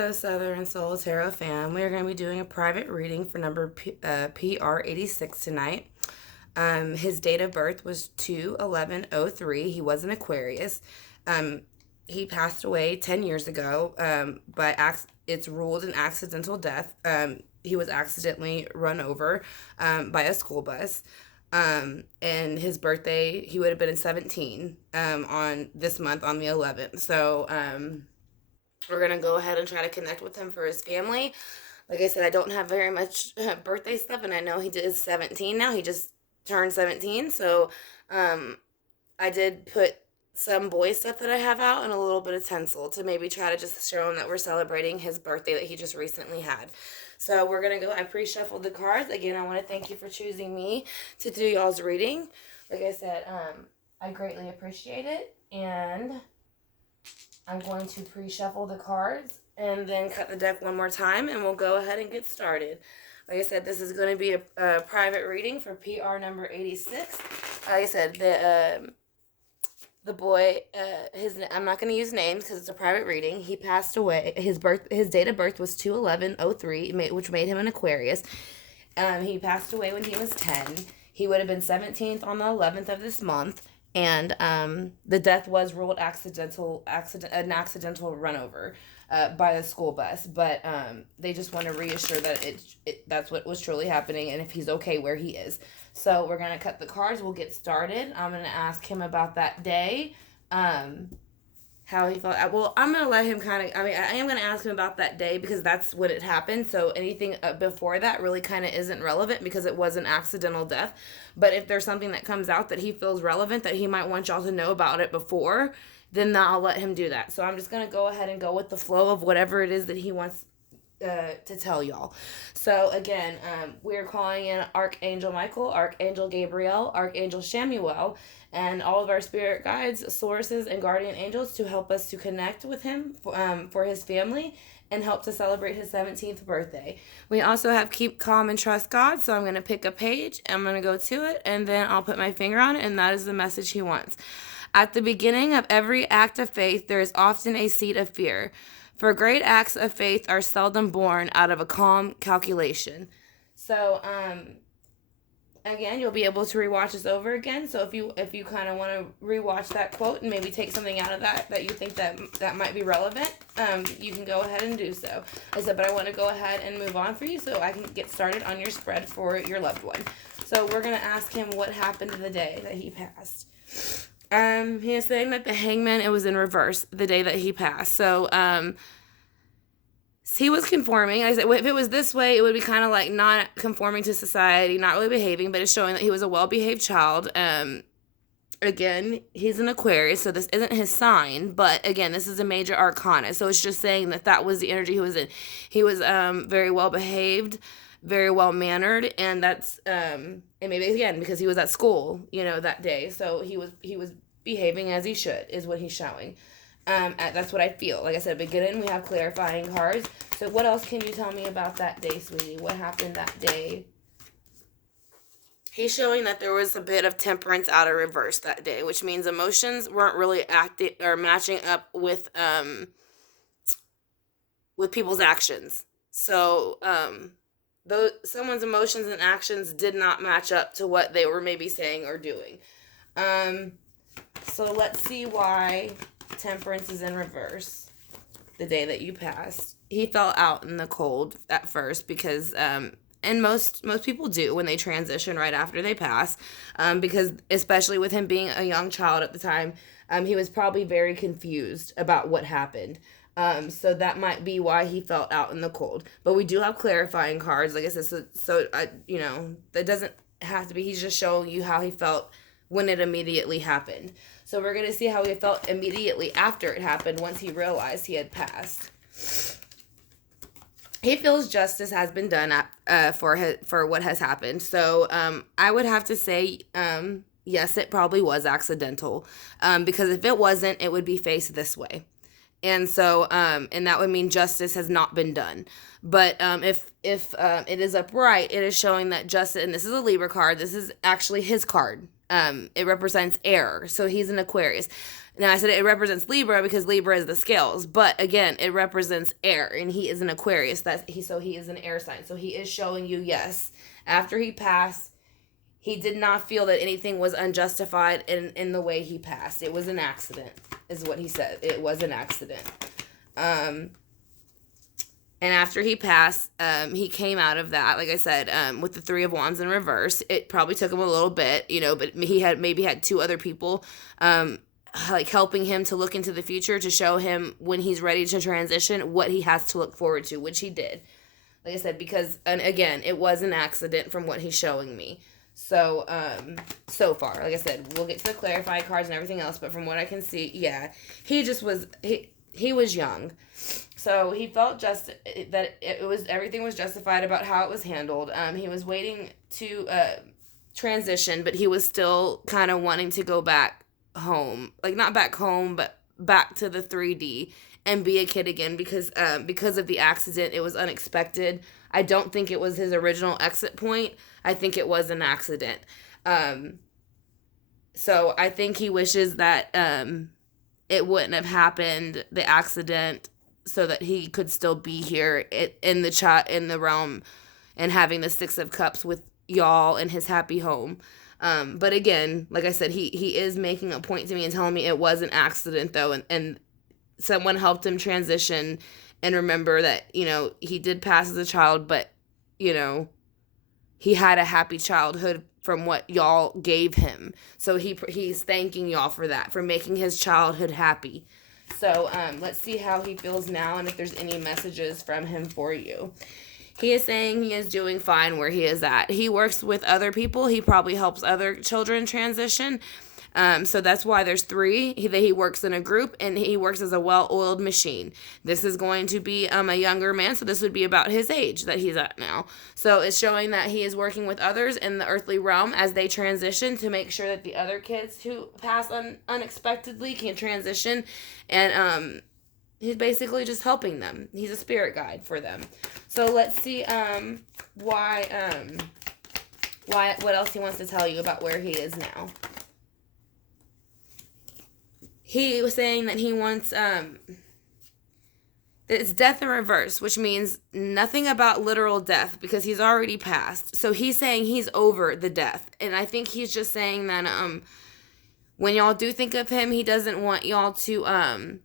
Hello, Southern Soul Tarot fam. We are going to be doing a private reading for number PR86 tonight. His date of birth was 2/11/03. He was an Aquarius. Um, he passed away 10 years ago, but it's ruled an accidental death. He was accidentally run over by a school bus. And his birthday, he would have been 17 on this month on the 11th. So, we're going to go ahead and try to connect with him for his family. Like I said, I don't have very much birthday stuff, and I know he is 17 now. He just turned 17. So I did put some boy stuff that I have out and a little bit of tinsel to maybe try to just show him that we're celebrating his birthday that he just recently had. So we're going to go. I pre-shuffled the cards. Again, I want to thank you for choosing me to do y'all's reading. Like I said, I greatly appreciate it. And I'm going to pre-shuffle the cards and then cut the deck one more time, and we'll go ahead and get started. Like I said, this is going to be a private reading for PR number 86. Like I said, the boy, I'm not going to use names because it's a private reading. He passed away. His date of birth was 2/11/03, which made him an Aquarius. He passed away when he was 10. He would have been 17th on the 11th of this month. And the death was ruled an accidental run over by the school bus. But they just want to reassure that that's what was truly happening and if he's okay where he is. So we're going to cut the cards. We'll get started. I'm going to ask him about that day, how he felt. Well, I'm going to let him I am going to ask him about that day because that's when it happened. So anything before that really kind of isn't relevant because it was an accidental death. But if there's something that comes out that he feels relevant that he might want y'all to know about it before, then I'll let him do that. So I'm just going to go ahead and go with the flow of whatever it is that he wants to tell y'all. So again, we're calling in Archangel Michael, Archangel Gabriel, Archangel Shamuel, and all of our spirit guides, sources, and guardian angels to help us to connect with him for his family and help to celebrate his 17th birthday. We also have Keep Calm and Trust God, so I'm going to pick a page, I'm going to go to it, and then I'll put my finger on it, and that is the message he wants. At the beginning of every act of faith, there is often a seed of fear. For great acts of faith are seldom born out of a calm calculation. So, again, you'll be able to rewatch this over again. So if you kind of want to rewatch that quote and maybe take something out of that you think that might be relevant, you can go ahead and do so. I said, but I want to go ahead and move on for you so I can get started on your spread for your loved one. So we're going to ask him what happened the day that he passed. He is saying that the hangman, it was in reverse the day that he passed. So, he was conforming. I said, if it was this way, it would be kind of like not conforming to society, not really behaving, but it's showing that he was a well-behaved child. Again, he's an Aquarius, so this isn't his sign, but again, this is a major arcana. So it's just saying that was the energy he was in. He was, very well-behaved, very well-mannered, and that's, and maybe again, because he was at school, that day. So he was behaving as he should, is what he's showing. That's what I feel. Like I said, beginning, we have clarifying cards. So what else can you tell me about that day, sweetie? What happened that day? He's showing that there was a bit of temperance out of reverse that day, which means emotions weren't really acting or matching up with people's actions. So someone's emotions and actions did not match up to what they were maybe saying or doing. So let's see why temperance is in reverse the day that you passed. He fell out in the cold at first because and most people do when they transition right after they pass, because especially with him being a young child at the time, he was probably very confused about what happened. So that might be why he felt out in the cold. But we do have clarifying cards, like I said, so that doesn't have to be, he's just showing you how he felt when it immediately happened. So we're going to see how he felt immediately after it happened once he realized he had passed. He feels justice has been done for what has happened. So I would have to say, yes, it probably was accidental. Because if it wasn't, it would be faced this way. And so, and that would mean justice has not been done. But if it is upright, it is showing that justice, and this is a Libra card, this is actually his card. It represents air, so he's an Aquarius. Now, I said it represents Libra because Libra is the scales, but again, it represents air, and he is an Aquarius. So he is an air sign. So he is showing you, yes, after he passed, he did not feel that anything was unjustified in the way he passed. It was an accident, is what he said. It was an accident. And after he passed, he came out of that, like I said, with the Three of Wands in reverse. It probably took him a little bit, but he had two other people, like helping him to look into the future, to show him when he's ready to transition what he has to look forward to, which he did. Like I said, because, and again, it was an accident from what he's showing me. So, so far, like I said, we'll get to the clarifying cards and everything else, but from what I can see, yeah, he just was, he was young. So he felt that everything was justified about how it was handled. He was waiting to transition, but he was still kind of wanting to go back home, like not back home, but back to the 3D and be a kid again, because of the accident. It was unexpected. I don't think it was his original exit point. I think it was an accident. So I think he wishes that it wouldn't have happened, the accident, so that he could still be here in the realm and having the Six of Cups with y'all in his happy home. But again, like I said, he is making a point to me and telling me it was an accident, though, and someone helped him transition and remember that, he did pass as a child, but, he had a happy childhood from what y'all gave him. So he's thanking y'all for that, for making his childhood happy. So let's see how he feels now and if there's any messages from him for you. He is saying he is doing fine where he is at. He works with other people. He probably helps other children transition. So that's why there's three. He works in a group, and he works as a well-oiled machine. This is going to be a younger man, so this would be about his age that he's at now. So it's showing that he is working with others in the earthly realm as they transition, to make sure that the other kids who pass unexpectedly can transition, and he's basically just helping them. He's a spirit guide for them. So let's see what else he wants to tell you about where he is now. He was saying that he wants, it's death in reverse, which means nothing about literal death, because he's already passed. So he's saying he's over the death. And I think he's just saying that when y'all do think of him, he doesn't want y'all to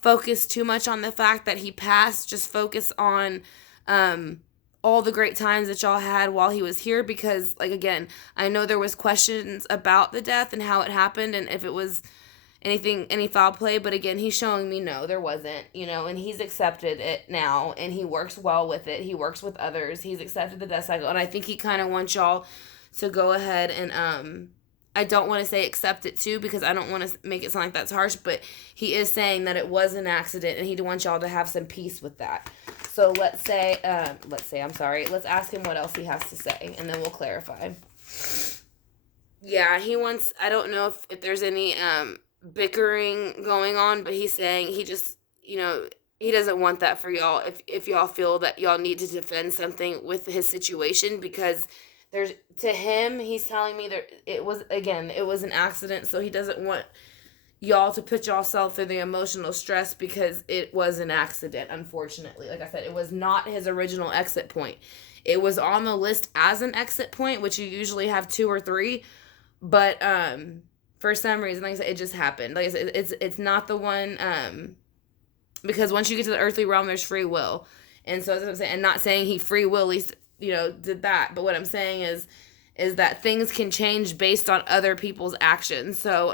focus too much on the fact that he passed. Just focus on all the great times that y'all had while he was here, because, like, again, I know there was questions about the death and how it happened and if it was any foul play, but again, he's showing me no, there wasn't, and he's accepted it now, and he works well with it. He works with others. He's accepted the death cycle, and I think he kind of wants y'all to go ahead and I don't want to say accept it too, because I don't want to make it sound like that's harsh, but he is saying that it was an accident, and he wants y'all to have some peace with that. So let's ask him what else he has to say, and then we'll clarify. Yeah, he wants, I don't know if there's any bickering going on, but he's saying he just, he doesn't want that for y'all if y'all feel that y'all need to defend something with his situation, because to him, he's telling me that it was an accident, so he doesn't want y'all to put yourself through the emotional stress, because it was an accident, unfortunately. Like I said, it was not his original exit point. It was on the list as an exit point, which you usually have 2 or 3, but for some reason, like I said, it just happened. Like I said, it's not the one, because once you get to the earthly realm, there's free will. And so that's what I'm saying. And not saying he free will, did that. But what I'm saying is that things can change based on other people's actions. So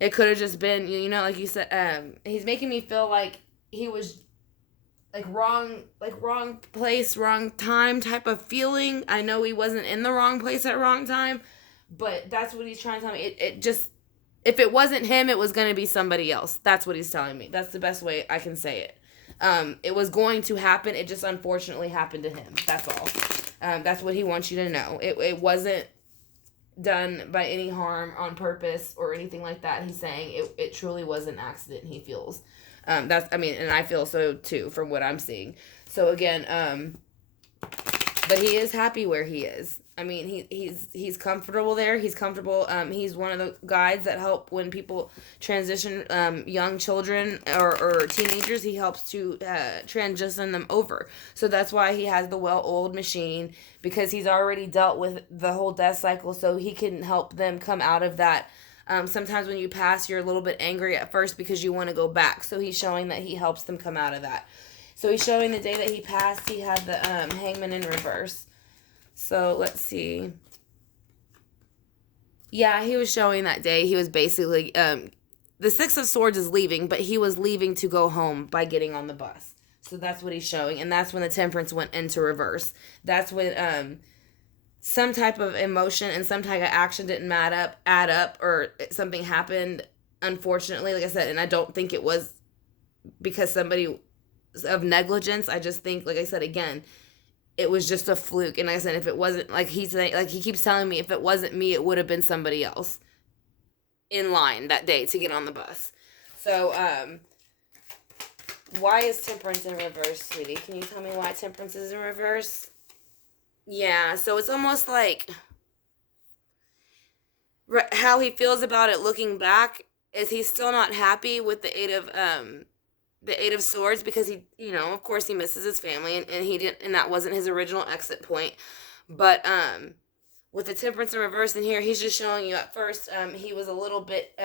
it could have just been, like you said, he's making me feel like he was wrong place, wrong time type of feeling. I know he wasn't in the wrong place at wrong time, but that's what he's trying to tell me. It just, if it wasn't him, it was going to be somebody else. That's what he's telling me. That's the best way I can say it. It was going to happen. It just unfortunately happened to him. That's all. That's what he wants you to know. It wasn't done by any harm on purpose or anything like that. He's saying it truly was an accident, he feels. And I feel so too from what I'm seeing. So again, but he is happy where he is. I mean, he's comfortable there. He's comfortable. He's one of the guides that help when people transition, young children or teenagers. He helps to transition them over. So that's why he has the well-oiled machine, because he's already dealt with the whole death cycle. So he can help them come out of that. Sometimes when you pass, you're a little bit angry at first because you want to go back. So he's showing that he helps them come out of that. So he's showing the day that he passed, he had the hangman in reverse. So let's see. Yeah, he was showing that day. He was basically, the Six of Swords is leaving, but he was leaving to go home by getting on the bus. So that's what he's showing. And that's when the Temperance went into reverse. That's when some type of emotion and some type of action didn't add up, or something happened, unfortunately, like I said. And I don't think it was because somebody of negligence. I just think, like I said again, it was just a fluke. And like I said, if it wasn't, like he's saying, like he keeps telling me, if it wasn't me, it would have been somebody else in line that day to get on the bus. So, why is Temperance in reverse, sweetie? Can you tell me why Temperance is in reverse? Yeah, so it's almost like how he feels about it looking back is he's still not happy with the Eight of Swords, because he, of course he misses his family, and he didn't, and that wasn't his original exit point. But with the Temperance in reverse in here, he's just showing you at first he was a little bit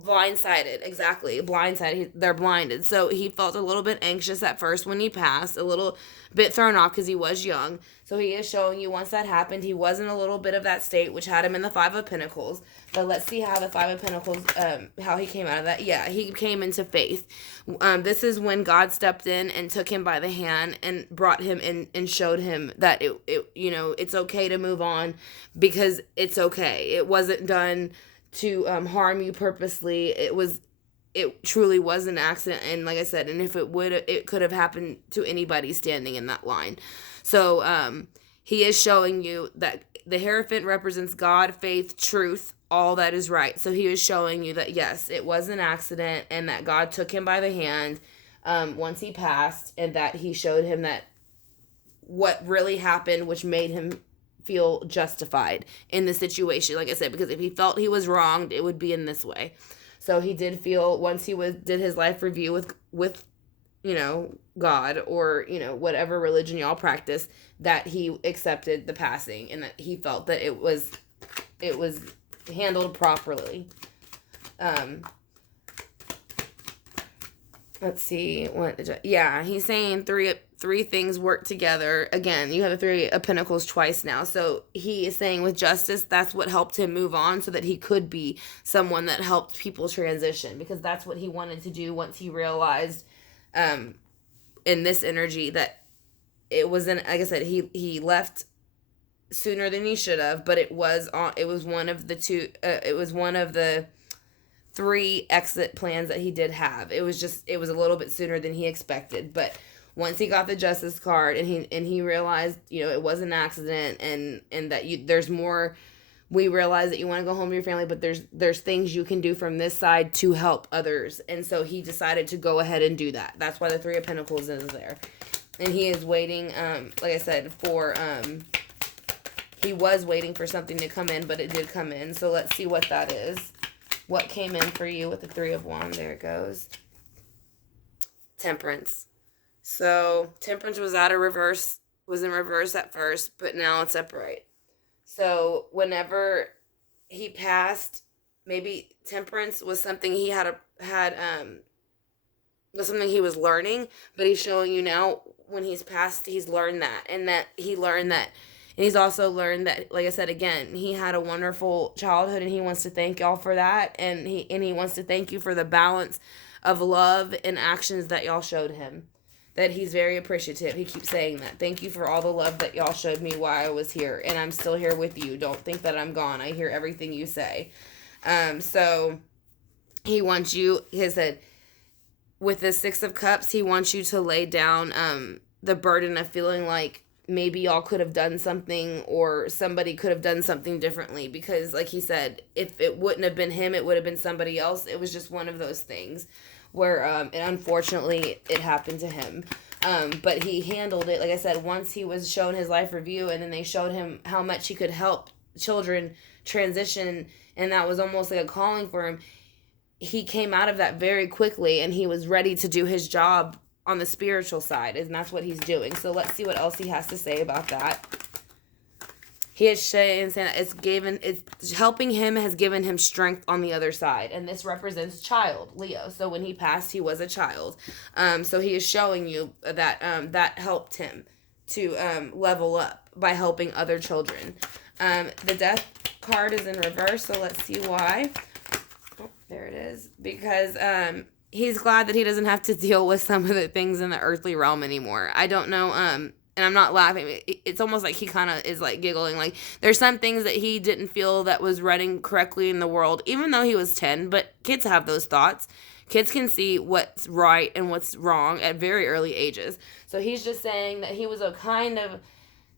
blindsided. Exactly, blindsided. They're blinded. So he felt a little bit anxious at first when he passed, a little bit thrown off because he was young. So he is showing you once that happened, he was in a little bit of that state, which had him in the Five of Pentacles. But let's see how the Five of Pentacles, how he came out of that. Yeah, he came into faith. This is when God stepped in and took him by the hand and brought him in and showed him that it's okay to move on, because it's okay. It wasn't done to harm you purposely. It truly was an accident, and like I said, and if it could have happened to anybody standing in that line. So he is showing you that the Hierophant represents God, faith, truth, all that is right. So he is showing you that yes, it was an accident, and that God took him by the hand once he passed, and that he showed him that what really happened, which made him feel justified in the situation. Like I said, because if he felt he was wronged, it would be in this way. So he did feel, once he did his life review with God, or whatever religion y'all practice, that he accepted the passing, and that he felt that it was handled properly. Let's see. He's saying three things work together. Again, you have the Three of Pentacles twice now. So he is saying with justice, that's what helped him move on, so that he could be someone that helped people transition, because that's what he wanted to do once he realized in this energy that it wasn't, like I said, he left sooner than he should have, but it was one of the three exit plans that he did have. It was a little bit sooner than he expected, but once he got the Justice card and he realized, it was an accident, and that there's more. We realize that you want to go home to your family, but there's things you can do from this side to help others. And so he decided to go ahead and do that. That's why the Three of Pentacles is there. And he is waiting, like I said, he was waiting for something to come in, but it did come in. So let's see what that is. What came in for you with the Three of Wands? There it goes. Temperance. So Temperance was in reverse at first, but now it's upright. So whenever he passed, maybe Temperance was something he was something he was learning, but he's showing you now when he's passed, he's learned that, and that he learned that. And he's also learned that, like I said, again, he had a wonderful childhood, and he wants to thank y'all for that. And he wants to thank you for the balance of love and actions that y'all showed him. That he's very appreciative. He keeps saying that. Thank you for all the love that y'all showed me while I was here. And I'm still here with you. Don't think that I'm gone. I hear everything you say. So he wants you, he said, with the Six of Cups, he wants you to lay down the burden of feeling like maybe y'all could have done something, or somebody could have done something differently, because like he said, if it wouldn't have been him, it would have been somebody else. It was just one of those things where unfortunately it happened to him. But he handled it, like I said, once he was shown his life review, and then they showed him how much he could help children transition, and that was almost like a calling for him. He came out of that very quickly, and he was ready to do his job on the spiritual side, and that's what he's doing. So let's see what else he has to say about that. He is saying that it's helping him, has given him strength on the other side, and this represents child, Leo. So when he passed, he was a child. So he is showing you that that helped him to level up by helping other children. The death card is in reverse, so let's see why. Oh, there it is. Because he's glad that he doesn't have to deal with some of the things in the earthly realm anymore. I don't know. And I'm not laughing. It's almost like he kind of is like giggling. Like there's some things that he didn't feel that was running correctly in the world, even though he was 10. But kids have those thoughts. Kids can see what's right and what's wrong at very early ages. So he's just saying that he was a kind of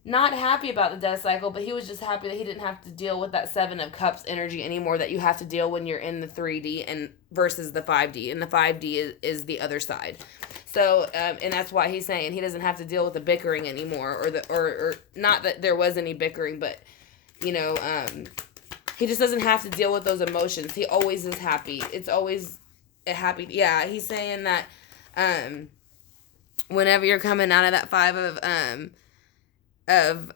not happy about the death cycle, but he was just happy that he didn't have to deal with that 7 of Cups energy anymore that you have to deal when you're in the 3D and versus the 5D. And the 5D is the other side. So, and that's why he's saying he doesn't have to deal with the bickering anymore, or not that there was any bickering, but, you know, he just doesn't have to deal with those emotions. He always is happy. It's always a happy, yeah, he's saying that, whenever you're coming out of that 5 of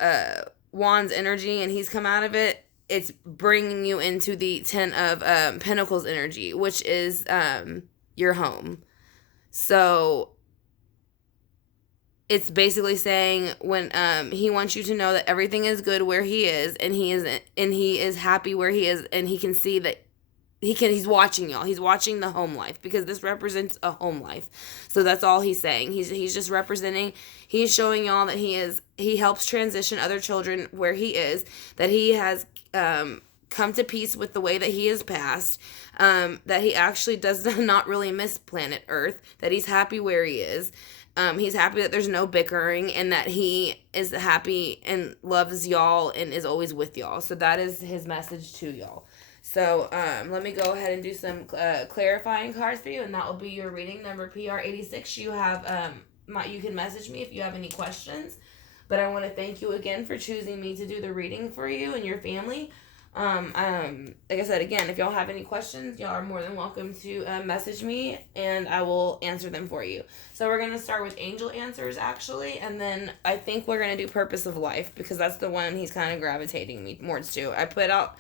Wands energy and he's come out of it, it's bringing you into the 10 of Pentacles energy, which is your home. So it's basically saying when he wants you to know that everything is good where he is, and he is happy where he is, and he can see that he's watching y'all. He's watching the home life, because this represents a home life. So that's all he's saying. He's just representing, he's showing y'all that he helps transition other children where he is, that he has come to peace with the way that he is passed, that he actually does not really miss planet Earth, that he's happy where he is. He's happy that there's no bickering, and that he is happy and loves y'all and is always with y'all. So that is his message to y'all. So let me go ahead and do some clarifying cards for you, and that will be your reading number PR86. You have you can message me if you have any questions. But I want to thank you again for choosing me to do the reading for you and your family. Like I said, again, if y'all have any questions, y'all are more than welcome to message me, and I will answer them for you. So we're going to start with angel answers, actually, and then I think we're going to do purpose of life, because that's the one he's kind of gravitating me more to. I put out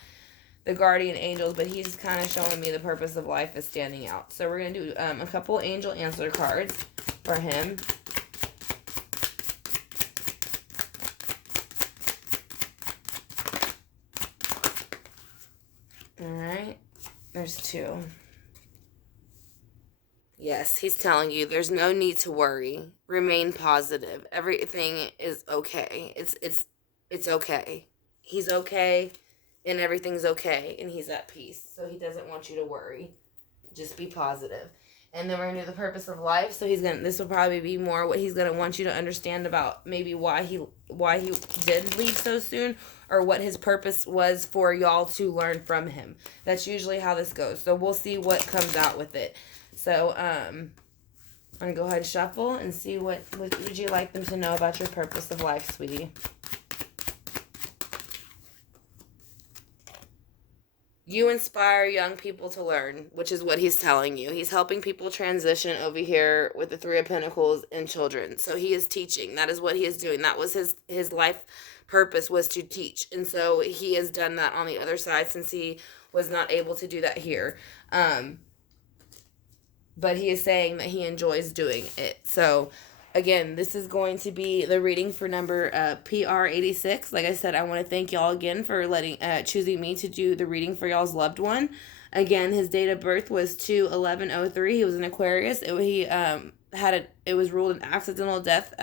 the guardian angels, but he's kind of showing me the purpose of life is standing out. So we're going to do a couple angel answer cards for him. Alright, there's 2. Yes, he's telling you there's no need to worry. Remain positive. Everything is okay. It's okay. He's okay, and everything's okay, and he's at peace. So he doesn't want you to worry. Just be positive. And then we're gonna do the purpose of life. So this will probably be more what he's gonna want you to understand about maybe why he did leave so soon, or what his purpose was for y'all to learn from him. That's usually how this goes. So we'll see what comes out with it. So I'm gonna go ahead and shuffle and see what would you like them to know about your purpose of life, sweetie. You inspire young people to learn, which is what he's telling you. He's helping people transition over here with the 3 of Pentacles and children. So he is teaching. That is what he is doing. That was his life purpose, was to teach. And so he has done that on the other side, since he was not able to do that here. But he is saying that he enjoys doing it. So again, this is going to be the reading for number PR86. Like I said, I want to thank y'all again for choosing me to do the reading for y'all's loved one. Again, his date of birth was 2/11/03. He was an Aquarius. It was ruled an accidental death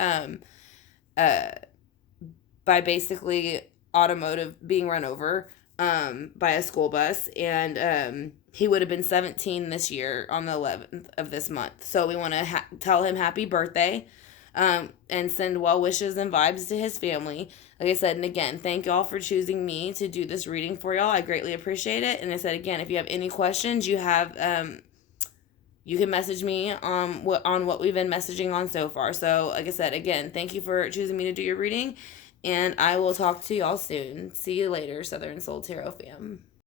by basically automotive being run over by a school bus, and he would have been 17 this year on the 11th of this month. So we want to tell him happy birthday, and send well wishes and vibes to his family. Like I said, and again, thank y'all for choosing me to do this reading for y'all. I greatly appreciate it. And I said, again, if you have any questions, you have you can message me on what we've been messaging on so far. So, like I said, again, thank you for choosing me to do your reading, and I will talk to y'all soon. See you later, Southern Soul Tarot fam.